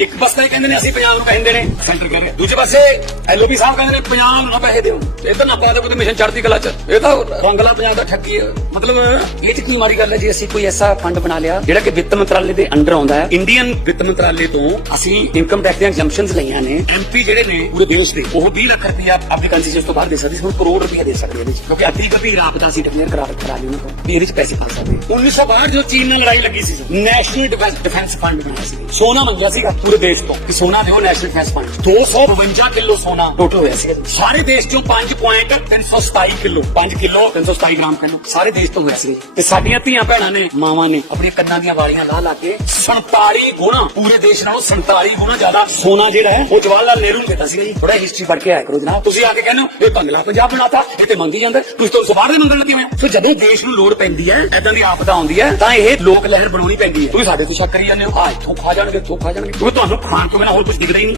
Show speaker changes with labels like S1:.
S1: ਇੱਕ ਪਾਸੇ ਇਹ ਕਹਿੰਦੇ ਨੇ ਅਸੀਂ ਪੰਜਾਬ ਨੂੰ ਕਹਿੰਦੇ ਨੇ। ਸੈਂਟਰ ਕਰ ਰਿਹਾ। ਦੂਜੇ ਪਾਸੇ ਐਲਓਪੀ ਸਾਹਿਬ ਕਹਿੰਦੇ ਨੇ ਪੰਜਾਬ ਨੂੰ ਨਾ ਪੈਸੇ ਦਿਓ ਇਧਰ ਨਾ ਪਾ ਦਿਓ ਕੋਈ ਮਿਸ਼ਨ ਚੜ੍ਹਦੀ ਕਲਾ ਚ। ਇਹ ਤਾਂ ਰੰਗਲਾ ਪੰਜਾਬ ਦਾ ਠੱਗੀ ਹੈ ਮਤਲਬ ਇਹ ਚ ਕੀ ਮਾੜੀ ਗੱਲ ਹੈ ਜੀ ਅਸੀਂ ਕੋਈ ਐਸਾ ਫੰਡ ਬਣਾ ਲਿਆ ਜਿਹੜਾ ਕਿ ਵਿੱਤ ਮੰਤਰਾਲੇ ਦੇ ਅੰਡਰ ਆਉਂਦਾ ਹੈ। ਇੰਡੀਅਨ ਵਿੱਤ ਮੰਤਰਾਲੇ ਤੋਂ ਅਸੀਂ ਇਨਕਮ ਟੈਕਸ ਦੀਆਂ ਐਗਜ਼ੈਂਪਸ਼ਨਸ ਲਈਆਂ ਨੇ। ਐਮਪੀ ਜਿਹੜੇ ਨੇ ਪੂਰੇ ਦੇਸ਼ ਦੇ ਉਹ 20 ਲੱਖ ਰੁਪਇਆ ਆਪਣੀ ਕੰਸਟੀਟਿਊਸ਼ਨ ਤੋਂ ਬਾਹਰ ਦੇ ਸਕਦੇ ਸੀ ਹੁਣ ਕਰੋੜ ਰੁਪਇਆ ਦੇ ਸਕਦੇ ਚ ਕਿਉਂਕਿ ਅੱਧੀ ਗੰਭੀਰ ਆਪਦਾ ਅਸੀਂ ਡਿਕਲੇਅਰ ਕਰਾ ਕਰਾ ਲਈ ਉਹਨਾਂ ਤੋਂ ਵੀ ਇਹਦੇ ਚ ਪੈਸੇ ਪਾ ਸਕਦੇ। 1962 ਜੋ ਚੀਨ ਨਾਲ ਲੜਾਈ ਲੱਗੀ ਸੀ ਨੈਸ਼ਨਲ ਡਿਫੈਂਸ ਫੰਡ ਬਣਾਇਆ ਸੀ। ਸੋਨਾ ਮੰਗਿਆ ਸੀਗਾ। ਪੂਰੇ ਦੇਸ਼ ਤੋਂ ਕਿ ਸੋਨਾ ਦਿਓ ਨੈਸ਼ਨਲ ਡਿਫੈਂਸ ਫੰਡ 252 ਕਿਲੋ ਸੋਨਾ ਟੋਟਲ ਹੋਇਆ ਸੀਗਾ ਸਾਰੇ ਦੇਸ਼ ਚੋਂ 5.327 ਕਿਲੋ 5 ਕਿਲੋ 327 ਗ੍ਰਾਮ ਕਹਿੰਦੇ ਸਾਰੇ ਦੇਸ਼ ਤੋਂ ਹੋਇਆ ਸੀ ਤੇ ਸਾਡੀਆਂ ਧੀਆਂ ਭੈਣਾਂ ਨੇ, ਮਾਵਾਂ ਨੇ ਆਪਣੀਆਂ ਕੰਨਾਂ ਦੀਆਂ ਵਾਲੀਆਂ ਲਾ ਲਾ ਕੇ 47 ਗੁਣਾ, ਪੂਰੇ ਦੇਸ਼ ਨਾਲੋਂ 47 ਗੁਣਾ ਜ਼ਿਆਦਾ ਸੋਨਾ ਜਿਹੜਾ ਹੈ, ਉਹ ਜਵਾਹਰ ਲਾਲ ਨਹਿਰੂ ਨੂੰ ਦਿੱਤਾ ਸੀ ਜੀ। ਥੋੜਾ ਹਿਸਟਰੀ ਪੜ੍ਹ ਕੇ ਆਇਆ ਕਰੋ ਜਨਾਬ। ਤੁਸੀਂ ਆ ਕੇ ਕਹਿੰਦੇ ਇਹ ਭੰਗਲਾ ਪੰਜਾਬ ਬਣਾਤਾ, ਇਹ ਤੇ ਮੰਗੀ ਜਾਂਦਾ। ਤੁਸੀਂ ਤੋਂ ਸਵਾਰ ਦੇ ਮੰਗਣ ਲੱਗੇ ਹੋਏ ਸੋ ਜਦੋਂ ਦੇਸ਼ ਨੂੰ ਲੋੜ ਪੈਂਦੀ ਹੈ ਐਦਾਂ ਦੀ ਆਪਦਾ ਆਉਂਦੀ ਹੈ ਤਾਂ ਇਹ ਲੋਕ ਲਹਿਰ ਬਣਾਉਣੀ ਪੈਂਦੀ ਹੈ। ਤੁਸੀਂ ਸਾਡੇ ਤੋਂ ਸ਼ੱਕ ਕਰੀ ਜਾਂਦੇ ਹੋ, ਆ ਇੱਥੋਂ ਖਾ ਜਾਣਗੇ, ਇੱਥੋਂ ਖਾ ਜਾਣਗੇ। तो हम फांसू में और कुछ दिख रही नहीं